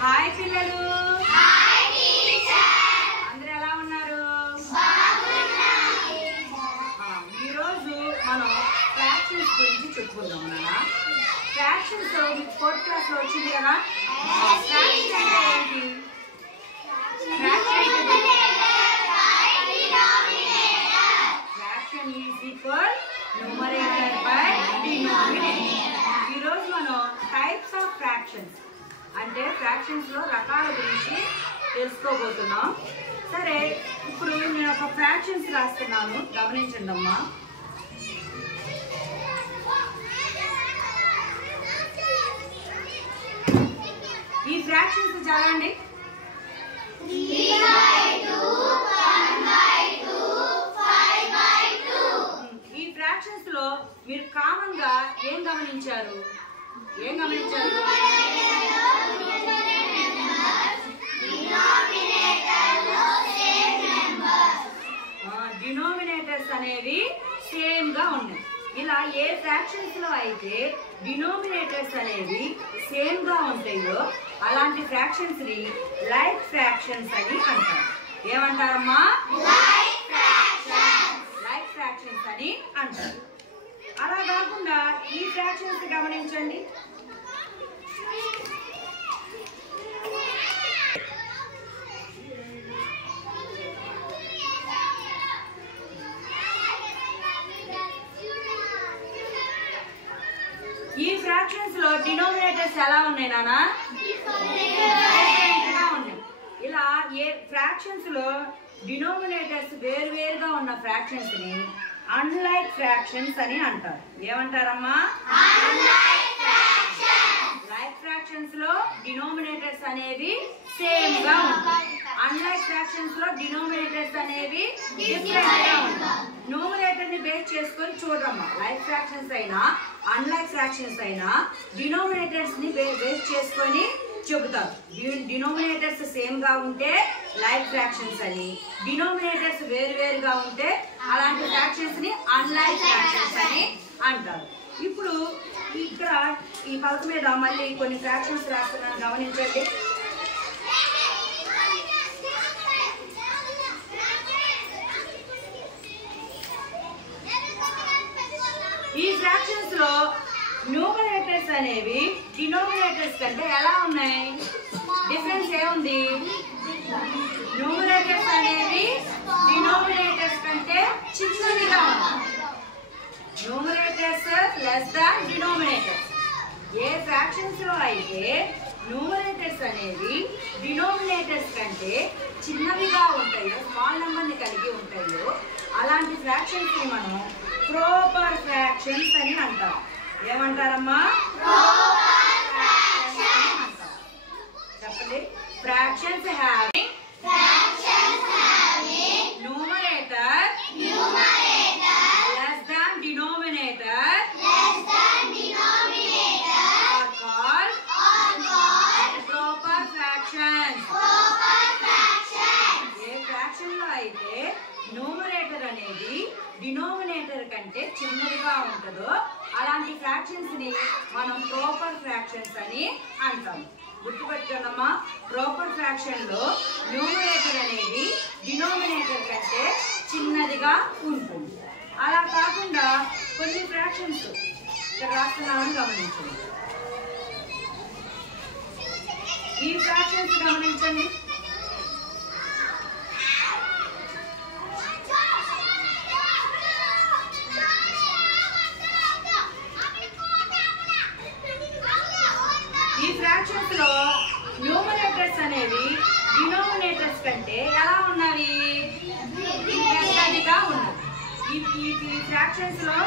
Hi పిల్లలు. Hi teacher. అందరూ ఎలా ఉన్నారు? ఈ రోజు మనం ఫ్రాక్షన్స్ గురించి చెప్పుకుందాం. ఫ్రాక్షన్స్ మీకు 4th క్లాస్ లో వచ్చింది కదా. ఫ్రాక్షన్ అంటే ఏంటి? Fraction is equal numerator by denominator. ఈ రోజు మనం టైప్స్ ఆఫ్ ఫ్రాక్షన్స్ అంటే ఫ్రాక్షన్స్ లో రకాల గురించి తెలుసుకోబోతున్నాం. సరే, ఇప్పుడు నేను ఒక ఫ్రాక్షన్స్ రాస్తున్నాను, గమనించండి అమ్మా. ఈ ఫ్రాక్షన్స్ చదవండి. ఈ ఫ్రాక్షన్స్ లో మీరు కామన్ గా ఏం గమనించారు? డినోమినేటర్స్ అనేవి సేమ్ గా ఉన్నాయి. ఇలా ఏ ఫ్రాక్షన్స్ లో అయితే డినోమినేటర్స్ అనేవి సేమ్ గా ఉంటాయో అలాంటి ఫ్రాక్షన్స్ ని లైక్ ఫ్రాక్షన్స్ అని అంటారు. ఏమంటారమ్మా? లైక్ ఫ్రాక్షన్స్ అని అంటారు. అలా కాకుండా ఈ ఫ్రాక్షన్స్ గమనించండి. ఈ ఫ్రాక్షన్స్ లో డినోమినేటర్స్ ఎలా ఉన్నాయి నానా? ఉన్నాయి. ఇలా ఏ ఫ్రాక్షన్స్ లో డినోమినేటర్స్ వేరువేరుగా ఉన్న ఫ్రాక్షన్స్ ని అన్లైక్ ఫ్రాక్షన్స్ అని అంటారు. ఏమంటారమ్మా? లైక్ ఫ్రాక్షన్స్ లో డినోమినేటర్స్ అనేవి సేమ్ గా ఉంటాయి. అన్లైక్ ఫ్రాక్షన్స్ లో డినోమినేటర్స్ అనేవి డిఫరెంట్ గా ఉంటాయి. న్యూమరేటర్ ని బేస్ చేసుకొని చూడమ్మా. లైక్ ఫ్రాక్షన్స్ అయినా అన్లైక్ ఫ్రాక్షన్స్ అయినా డినోమినేటర్స్ ని బేస్ చేసుకొని చెబుతారు. డినోమినేటర్స్ సేమ్ గా ఉంటే లైక్ ఫ్రాక్షన్స్ అని, డినోమినేటర్స్ వేరువేరుగా ఉంటే అలాంటి ఫ్రాక్షన్స్ ని అన్లైక్ ఫ్రాక్షన్స్ అని అంటారు. ఇప్పుడు ఇక్కడ ఈ పలక మీద మళ్ళీ కొన్ని ఫ్రాక్షన్స్ రాస్తున్నాను, గమనించండి. ఈ ఫ్రాక్షన్స్ లో న్యూమరేటర్స్ అనేవి డినోమినేటర్స్ కంటే ఎలా ఉన్నాయి? డిఫరెన్స్ ఏముంది? న్యూమరేటర్స్ అనేవి డినోమినేటర్స్ కంటే చిన్నవిగా ఉన్నాయి. Numerators less than denominators. ఏ ఫ్రాక్షన్స్ లో అయితే న్యూమరేటర్స్ అనేవి డినోమినేటర్స్ కంటే చిన్నవిగా ఉంటాయో, స్మాల్ నెంబర్ ని కలిగి ఉంటాయో అలాంటి ఫ్రాక్షన్స్ ని మనం ప్రాపర్ ఫ్రాక్షన్స్ అని అంటారు. ఏమంటారమ్మా? చెప్పండి. Fractions having numerator less than denominator are called proper fractions. A fraction లో అయితే న్యూమరేటర్ అనేది డినోమినేటర్ కంటే చిన్నదిగా ఉంటుందో అలాంటి ఫ్రాక్షన్స్ ని మనం ప్రాపర్ ఫ్రాక్షన్స్ అని అంటాం. గుర్తుపెట్టుకోనమ్మా. ప్రాపర్ ఫ్రాక్షన్ లో న్యూమరేటర్ అనేది డినోమినేటర్ కంటే చిన్నదిగా ఉంటుంది. అలా కాకుండా కొన్ని ఫ్రాక్షన్స్ ఇక్కడ రాస్తున్నామని గమనించండి. ఈ ఫ్రాక్షన్స్ గమనించండి. ఈ ఫ్రాక్షన్స్ లో న్యూమరేటర్స్ అనేవి డినోమినేటర్స్ కంటే ఎలా ఉన్నవి? పెద్దదిగా ఉన్నవి. ఈ ఫ్రాక్షన్స్ లో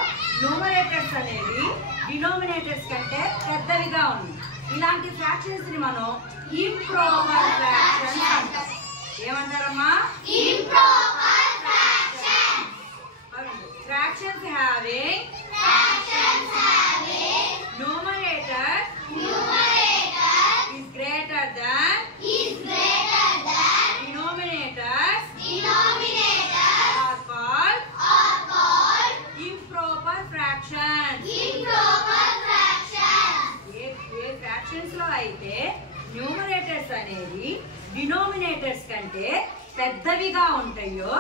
న్యూమరేటర్స్ అనేవి డినోమినేటర్స్ కంటే పెద్దవిగా ఉన్నాయి. ఇలాంటి ఫ్రాక్షన్స్ ని మనం ఇంప్రాపర్ ఫ్రాక్షన్స్ అంటాం. ఏమంటారమ్మా? Improper fractions. Fractions having numerator is greater than denominators are called improper fractions. ఏ ఫ్రాక్షన్స్ లో అయితే న్యూమరేటర్స్ అనేది డినోమినేటర్స్ కంటే పెద్దవిగా ఉంటాయో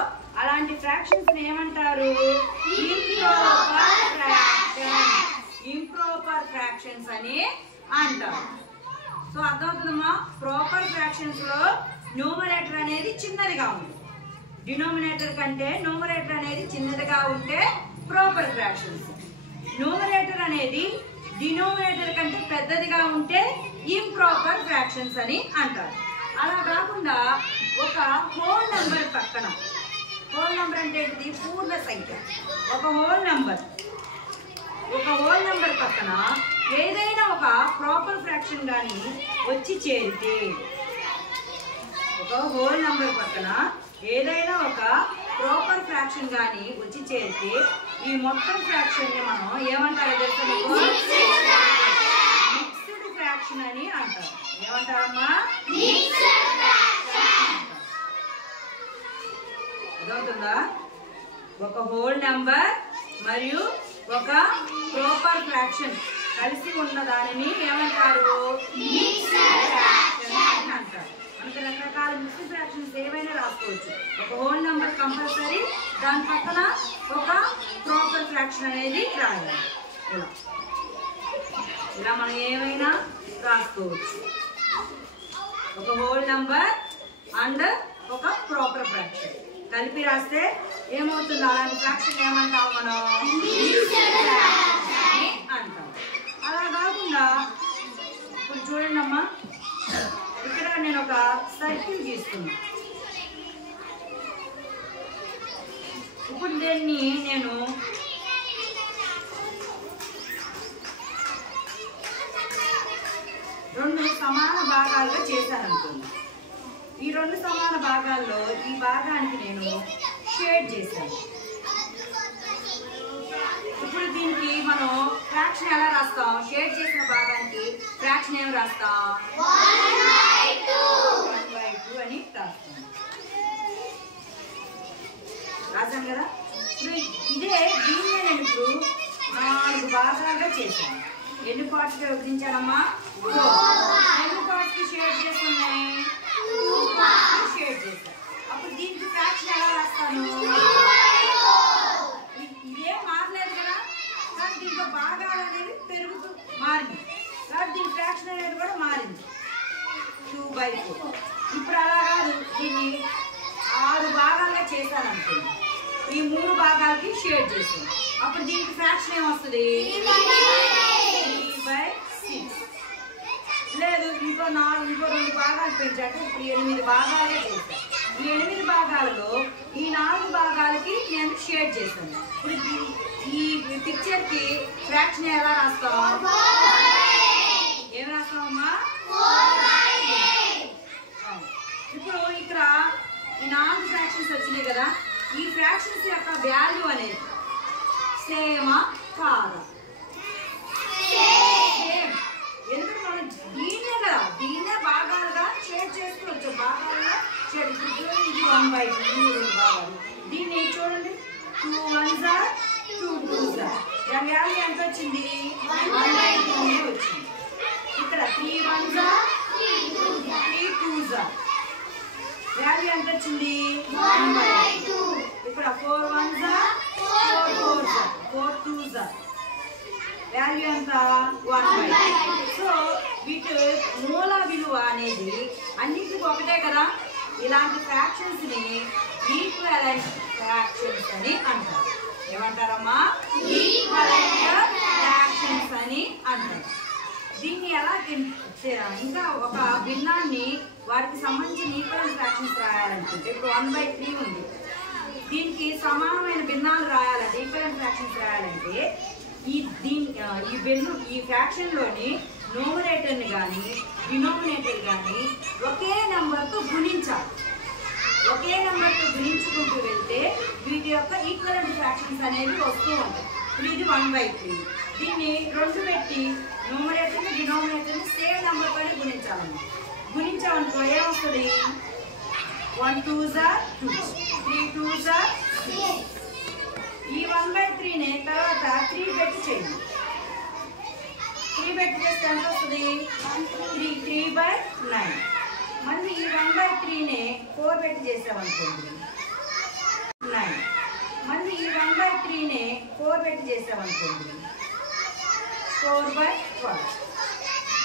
అలాంటి ఫ్రాక్షన్స్ ఏమంటారు? ఇంప్రాపర్ ఫ్రాక్షన్స్ అని అంటారు. సో అర్థమవుతుందమ్మా? ప్రాపర్ ఫ్రాక్షన్స్ లో న్యూమరేటర్ అనేది చిన్నదిగా ఉంటుంది. డినోమినేటర్ కంటే న్యూమరేటర్ అనేది చిన్నదిగా ఉంటే ప్రాపర్ ఫ్రాక్షన్స్. న్యూమరేటర్ అనేది డినోమినేటర్ కంటే పెద్దదిగా ఉంటే ఇంప్రాపర్ ఫ్రాక్షన్స్ అని అంటారు. అలా కాకుండా ఒక హోల్ నంబర్ పక్కన, హోల్ నంబర్ అంటే ఏంటిది? పూర్ణ సంఖ్య. ఒక హోల్ నంబర్ పక్కన ఏదైనా ఒక ప్రాపర్ ఫ్రాక్షన్ కానీ వచ్చి చేరితే, ఒక హోల్ నంబర్ పక్కన ఏదైనా ఒక ప్రాపర్ ఫ్రాక్షన్ కానీ వచ్చి చేరితే ఈ మొత్తం ఫ్రాక్షన్ ని మనం ఏమంటారో తెలుసా మీకు? మిక్స్డ్ ఫ్రాక్షన్ అని అంటారు. ఏమంటారమ్మా? అర్థమవుతుందా? ఒక హోల్ నెంబర్ మరియు ఒక ప్రాపర్ ఫ్రాక్షన్ కలిసి ఉన్న దానిని ఏమంటారు? మిక్స్డ్ ఫ్రాక్షన్ అని అంటారు. మనకు రకరకాల మిక్స్డ్ ఫ్రాక్షన్స్ ఏవైనా రాసుకోవచ్చు. ఒక హోల్ నెంబర్ కంపల్సరీ, దాని పక్కన ఒక ప్రాపర్ ఫ్రాక్షన్ అనేది రాయాలి. ఇలా మనం ఏమైనా రాసుకోవచ్చు. ఒక హోల్ నెంబర్ అండ్ ఒక ప్రాపర్ ఫ్రాక్షన్ కలిపి రాస్తే ఏమవుతుంది? అలాంటి ఫ్రాక్షన్ ఏమంటాం మనం? అంటాం. అలా కాకుండా ఇప్పుడు చూడండి అమ్మా, ఇక్కడ నేను ఒక సర్కిల్ గీస్తున్నా. ఇప్పుడు దీన్ని నేను రెండు సమాన భాగాలుగా చేశాను అనుకోండి. ఈ రెండు సమాన భాగాల్లో ఈ భాగానికి నేను షేడ్ చేశాను. ఇప్పుడు దీనికి మనం ఫ్రాక్షన్ ఎలా రాస్తాం? షేడ్ చేసిన భాగానికి ఫ్రాక్షన్ ఏమి రాస్తాం? 1/2 అని రాస్తాం. రాసాం కదా? ఇప్పుడు ఇదే దీన్నే నేను ఇప్పుడు 4 భాగాలుగా చేశాను. ఎన్ని పార్ట్స్ గా విభజించానమ్మా? 4. ఎన్ని పార్ట్స్ కి షేడ్ చేస్తున్నాయి? 2 పార్ట్స్ షేడ్ చేశాను. అప్పుడు దీనికి ఫ్రాక్షన్ ఎలా రాస్తాను? ఇదే మారలేదు కదా, కానీ దీంట్లో భాగాలు అనేవి పెరుగుతూ మారింది కాబట్టి దీని ఫ్రాక్షన్ అనేది కూడా మారింది. 2/4. ఇప్పుడు అలా కాదు, దీన్ని 6 భాగాలుగా చేశాను అనుకోండి. ఈ 3 భాగాలకి షేడ్ చేసాను. అప్పుడు దీనికి ఫ్రాక్షన్ ఏమొస్తుంది? 3/6. లేదు, ఇంకో 2 భాగాలు పెంచాక ఇప్పుడు 8 భాగాలే చేశాను. ఈ 8 భాగాలలో ఈ 4 భాగాలకి నేను షేడ్ చేశాను. ఇప్పుడు ఈ పిక్చర్ కి ఫ్రాక్షన్ ఎలా రాస్తాం? ఏం రాస్తామమ్మా? ఇప్పుడు ఇక్కడ ఈ 4 ఫ్రాక్షన్స్ వచ్చినాయి కదా, ఈ ఫ్రాక్షన్స్ యొక్క వాల్యూ అనేది సేమా కాదా? సేమ్. ఎందుకంటే మనం దీన్నే భాగాలుగా షేడ్ చేసుకోవచ్చు. భాగాలుగా షేడ్. ఇది 1/2 భాగాలు. దీన్ని చూడండి, 2 1s are 2 2s are. దాని వాల్యూ ఎంత వచ్చింది? 1/2 వచ్చింది. ఇక్కడ 3 1s are 3 2s are. Value ఎంత వచ్చింది? 1/2. ఇక్కడ 4 1s are 4 4s are. 4 2s are. Value ఎంత? 1/2. సో వీటి మూల విలువ అనేది అన్నిటికీ ఒకటే కదా. ఇలాంటి ఫ్రాక్షన్స్ ని ఈక్వలెంట్ ఫ్రాక్షన్స్ అని అంటారు. ఏమంటారమ్మా? ఈక్వలెంట్ ఫ్రాక్షన్స్ అని అంటారు. దీన్ని ఎలా ఇంకా ఒక భిన్నాన్ని వాటికి సంబంధించిన ఈక్వలెంట్ ఫ్రాక్షన్స్ రాయాలనుకుంటే, ఇప్పుడు 1/3 ఉంది, దీనికి సమానమైన భిన్నాలు రాయాలంటే, ఈక్వలెంట్ ఫ్రాక్షన్స్ రాయాలంటే ఈ ఫ్రాక్షన్ లోని న్యూమరేటర్ ని కానీ డినోమినేటర్ కానీ ఒకే నెంబర్తో గుణించాలి. ఒకే నెంబర్తో గుణించుకుంటూ వెళ్తే వీటి యొక్క ఈక్వలెంట్ ఫ్రాక్షన్స్ అనేవి వస్తూ ఉంటాయి. ఇప్పుడు ఇది 1/3. దీన్ని 2 పెట్టి న్యూమరేటర్ని డినోమినేటర్ని సేమ్ నెంబర్తోనే గుణించాలన్నమాట. గుణించామనుకో ఏమొస్తుంది? 1 2s are 2, 3 2s are 6. ఈ 1/3 తర్వాత 3 పెట్టి చేయండి. 3 పెట్టి చేస్తే ఎంత వస్తుంది? 3 3/9. మళ్ళీ ఈ 1/3ని 4 పెట్టి చేసామనుకోండి 9. మళ్ళీ ఈ 1/3ని 4 పెట్టి చేసామనుకోండి 4/12.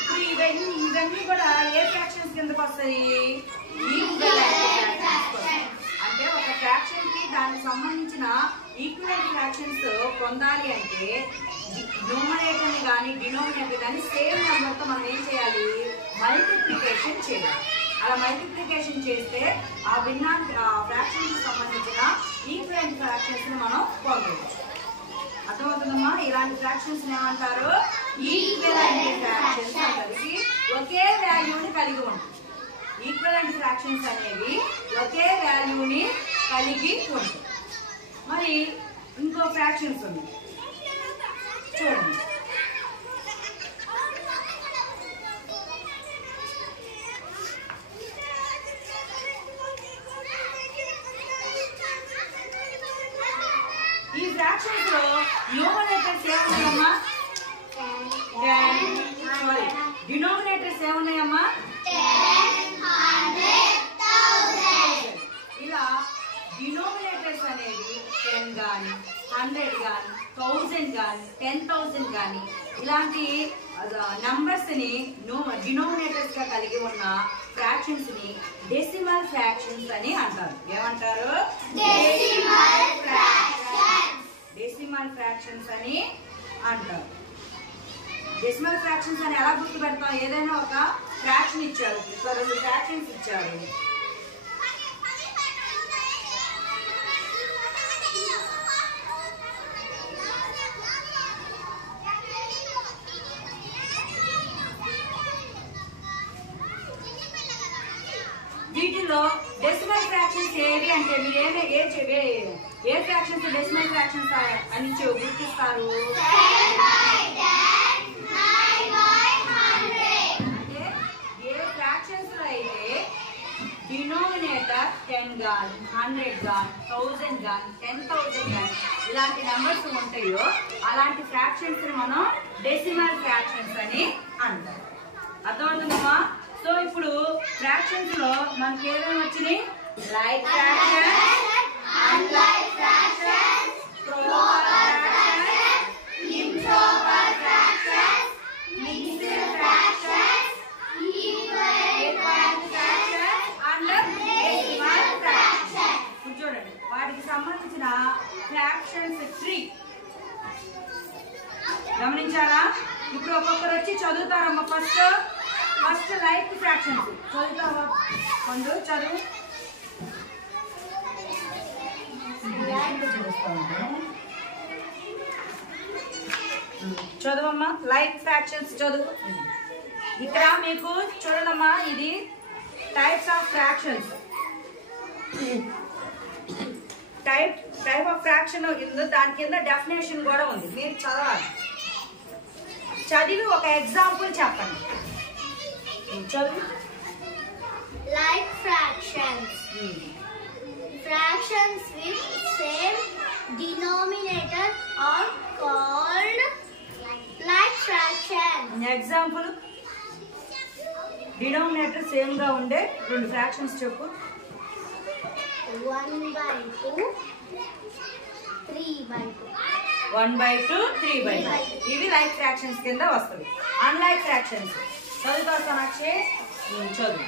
ఇప్పుడు ఇవన్నీ కూడా ఏ ఫ్రాక్షన్స్ కిందకు వస్తాయి? అంటే ఒక ఫ్రాక్షన్ కి దానికి సంబంధించిన ఈక్వలెంట్ ఫ్రాక్షన్స్ పొందాలి అంటే న్యూమరేటర్ ని కానీ డినోమినేటర్ కానీ సేమ్ నెంబర్ తో మనం ఏం చేయాలి? మల్టిప్లికేషన్ చేయాలి. అలా మల్టిప్లికేషన్ చేస్తే ఆ ఫ్రాక్షన్ కి సంబంధించిన ఈక్వలెంట్ ఫ్రాక్షన్స్ ని మనం పొందవచ్చు. అర్థమవుతుందమ్మా? ఇలాంటి ఫ్రాక్షన్స్ ఏమంటారు? ఈక్వలెంట్ ఫ్రాక్షన్స్ అంటారు. ఇవి ఒకే వాల్యూని కలిగి ఉంటాయి. ఈక్వలెంట్ ఫ్రాక్షన్స్ అనేవి ఒకే వాల్యూని కలిగి ఉంటాయి. మరి ఇంకో ఫ్రాక్షన్స్ ఉన్నాయి చూడండి. ఈ ఫ్రాక్షన్స్ లో న్యూమరేటర్స్ ఏమున్నాయమ్మా? డినోమినేటర్స్ ఏమున్నాయమ్మా? ఇలా డినోమినేటర్స్ అనేవి 10 కానీ 100 కానీ 1000 కానీ 10,000 కానీ ఇలాంటి నంబర్స్ ని డినోమినేటర్స్ గా కలిగి ఉన్న ఫ్రాక్షన్స్ ని డెసిమల్ ఫ్రాక్షన్స్ అని అంటారు. ఏమంటారు? డెసిమల్ ఫ్రాక్షన్స్ అని అంటారు. డెసిమల్ ఫ్రాక్షన్స్ అని ఎలా గుర్తుపెడతాం? ఏదైనా ఒక ఫ్రాక్షన్ ఇచ్చారు, 2 ఫ్రాక్షన్స్ ఇచ్చారు. వీటిలో డెసిమల్ ఫ్రాక్షన్స్ ఏవి అంటే మీరు ఏ ఫ్రాక్షన్స్ డెసిమల్ ఫ్రాక్షన్స్ అని గుర్తిస్తారు? అంటే ఏ ఫ్రాక్షన్స్ లో అయితే డినోమినేటర్ 10 గాని 100 గాని 1000 గాని 10,000 గాని ఇలాంటి నెంబర్స్ ఉంటాయో అలాంటి ఫ్రాక్షన్స్ ని మనం డెసిమల్ ఫ్రాక్షన్స్ అని అంటారు. అర్థమవుతుందమ్మా? సో ఇప్పుడు ఫ్రాక్షన్స్ లో మనకి ఏమేమి వచ్చినాయి? Like fraction, unlike fraction, proper fraction, improper fraction, mixed fraction, equivalent fraction and decimal fraction. చూడండి వాటికి సంబంధించిన ఫ్రాక్షన్స్ 3 గమనించారా? ఇప్పుడు ఒక్కొక్కరు వచ్చి చదువుతారమ్మా. ఫస్ట్ లైక్ ఫ్రాక్షన్స్ చదువుతావా? కొంచెం చదువు. చదువమ్మా. లైక్ ఫ్రాక్షన్స్ చదువు. ఇక్కడ మీకు చూడమ్మా, ఇది types of fractions. Type of fraction దాని కింద డెఫినేషన్ కూడా ఉంది, మీరు చదవాలి. చదివి ఒక ఎగ్జాంపుల్ చెప్పండి. చదువు. Like fractions. Fractions with same denominator are called like fractions. Example denominator same గా ఉండే 2 ఫ్రాక్షన్స్ చెప్పు. 1/2, 3/2. 1/2, 3/2 ఇవి లైక్ ఫ్రాక్షన్స్ కింద వస్తుంది. అన్లైక్ ఫ్రాక్షన్స్ చదువుతా సనాక్షి. చదువు.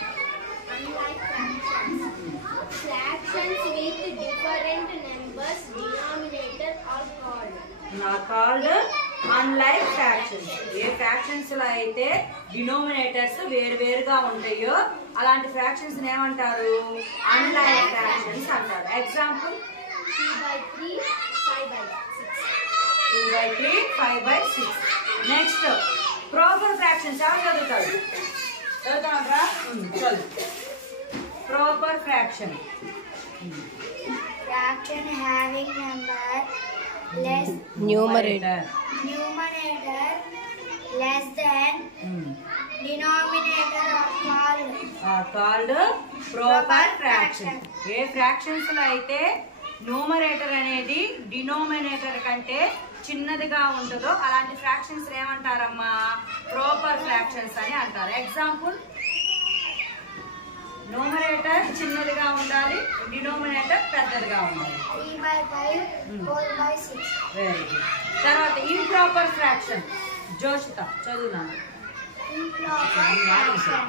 Unlike fractions, fractions with different numbers denominator are called unlike fractions. A fractions లో అయితే డినోమినేటర్స్ వేరువేరుగా ఉంటాయో అలాంటి ఫ్రాక్షన్స్ ఏమంటారు? అన్లైక్ ఫ్రాక్షన్స్ అంటారు. ఎగ్జాంపుల్ 2/3, 5/6. 2/3, 5/6. నెక్స్ట్ ప్రాపర్ ఫ్రాక్షన్స్ ఎవరు చదువుతారు? చదువుతామరా? చదువు. Proper fraction. Fraction having number less numerator less than denominator are called proper fraction. A fractions లో అయితే న్యూమరేటర్ అనేది డినోమినేటర్ కంటే చిన్నదిగా ఉంటుందో అలాంటి ఫ్రాక్షన్స్ ఏమంటారమ్మా? ప్రాపర్ ఫ్రాక్షన్స్ అని అంటారు. ఎగ్జాంపుల్ డినోమినేటర్ పెద్దదిగా ఉండాలి. 3 by 5, 4 by 6. Very good. తర్వాత ఇంప్రాపర్ ఫ్రాక్షన్. జోషిత చదువునా? Improper fraction.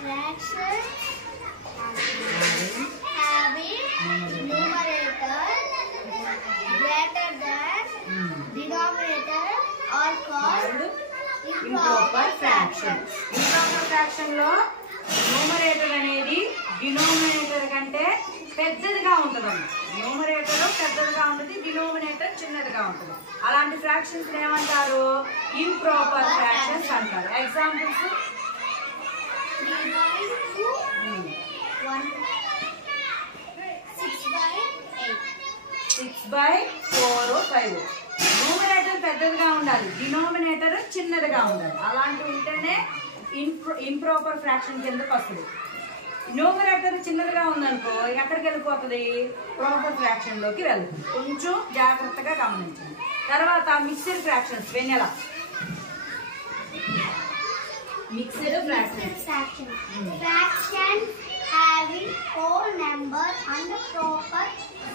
Fraction having numerator greater than denominator are called improper fraction. Improper fraction లో న్యూమరేటర్ అనేది డినోమినేటర్ కంటే పెద్దదిగా ఉంటుందమ్మా. న్యూమరేటర్ పెద్దదిగా ఉంటుంది, డినోమినేటర్ చిన్నదిగా ఉంటుంది. అలాంటి ఫ్రాక్షన్స్ ఏమంటారు? ఇంప్రాపర్ ఫ్రాక్షన్స్ అంటారు. Examples 3 by 2, 1, 6 by 8. 6 by 4, 5. Numerator పెద్దదిగా ఉండాలి, డినోమినేటర్ చిన్నదిగా ఉండాలి. అలాంటివి ఉంటేనే ఇంప్రాపర్ ఫ్రాక్షన్ కిందకి వస్తుంది. న్యూమరేటర్ చిన్నదిగా ఉందనుకో ఎక్కడికి వెళ్ళిపోతుంది? ప్రాపర్ ఫ్రాక్షన్ లోకి వెళ్తుంది. కొంచెం జాగ్రత్తగా గమనించండి. తర్వాత మిక్స్డ్ ఫ్రాక్షన్స్. వెన్నెలా? Mixed fractions. Fraction having whole number and proper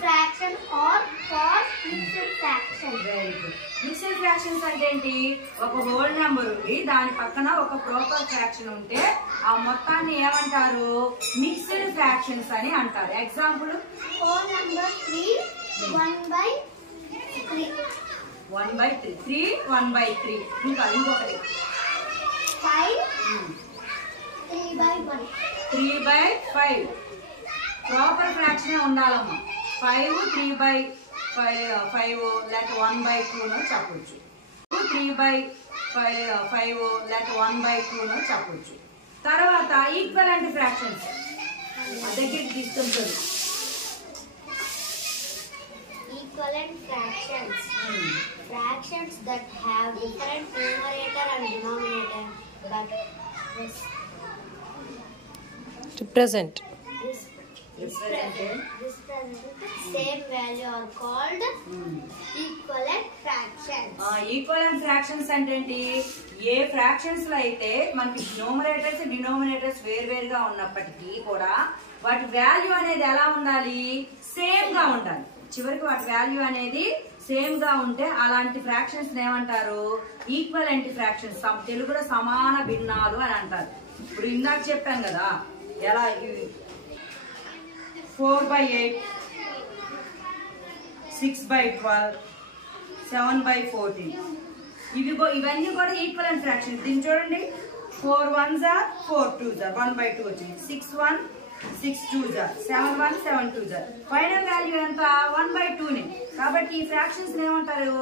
fraction or called mixed fraction. Very good. Mixed fractions అంటే ఏంటి? ఒక హోల్ నెంబర్ ఉంది, దాని పక్కన ఒక ప్రాపర్ ఫ్రాక్షన్ ఉంటే ఆ మొత్తాన్ని ఏమంటారు? మిక్స్డ్ ఫ్రాక్షన్స్ అని అంటారు. Example Whole number 3, 1 by 3. 1 by 3. 3, 1 by 3. ఇంకొకటి 5, 3 by 1. 3 by 5. ప్రాపర్ ఫ్రాక్షన్ ఉండాలమ్మా. 5, 3 by 5 లేక 1 by 2 చెప్పొచ్చు. 3 by 5 లేక 1 by 2 చెప్పొచ్చు. తర్వాత ఈక్వలెంట్ ఫ్రాక్షన్స్. దగ్గరికి తీసుకుంటుంది. Equivalent fractions. Fractions that have different numerator and denominator but represent same value are called equivalent fractions. Equivalent fractions అంటే ఏంటి? ఏ ఫ్రాక్షన్స్ లో అయితే మనకి న్యూమరేటర్స్ డినోమినేటర్స్ వేరువేరుగా ఉన్నప్పటికీ కూడా వాటి వాల్యూ అనేది ఎలా ఉండాలి? సేమ్ గా ఉండాలి. చివరికి వాటి వాల్యూ అనేది సేమ్ గా ఉంటే అలాంటి ఫ్రాక్షన్స్ ఏమంటారు? Equivalent fractions. తెలుగులో సమాన భిన్నాలు అని అంటారు. ఇప్పుడు ఇందాక చెప్పాను కదా ఎలా 4 by 8, 6 by 12, 7 by 14. ఇవన్నీ కూడా ఈక్వలెంట్ ఫ్రాక్షన్. దీన్ని చూడండి, 4 1s are 4 2s are 1 by 2 వచ్చింది. 6 1 6 2s are 7 1 7 2s are. Final value ఎంత? 1 by 2 నే. కాబట్టి ఈ ఫ్రాక్షన్స్ ఏమంటారు?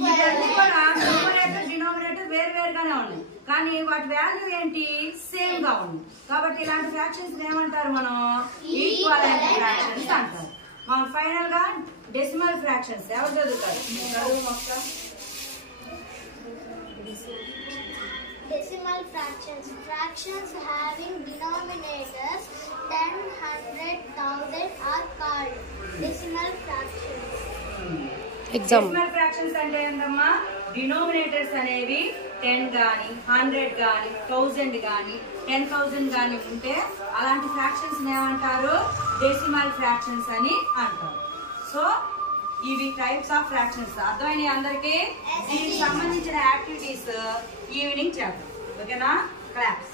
ఇవన్నీ కూడా న్యూమరేటర్ డినోమినేటర్ వేరువేరుగానే ఉన్నాయి, కానీ వాటి వాల్యూ ఏంటి? సేమ్ గా ఉంది. కాబట్టి ఇలాంటి ఫ్రాక్షన్స్ ఏమంటారు మనం? ఈక్వలెంట్ ఫ్రాక్షన్స్ అంటారు. మనం ఫైనల్ గా డెసిమల్ ఫ్రాక్షన్స్ ఎవరు చదువుతారు? చదువు మొత్తం. Decimal fractions. Fractions having denominators 10, 100, 1000 are called decimal fractions. Decimal fractions అంటే ఏంటమ్మా? డినోమినేటర్స్ అనేవి 10 గాని 100 గాని 1000 గాని 10,000 గాని ఉంటే అలాంటి ఫ్రాక్షన్స్ ఏమంటారు? డెసిమల్ ఫ్రాక్షన్స్ అని అంటారు. సో ఇవి టైప్స్ ఆఫ్ ఫ్రాక్షన్స్. అర్థమైనాయి అందరికి? దీనికి సంబంధించిన యాక్టివిటీస్ ఈవినింగ్ చేద్దాం. ఓకేనా? క్లాస్.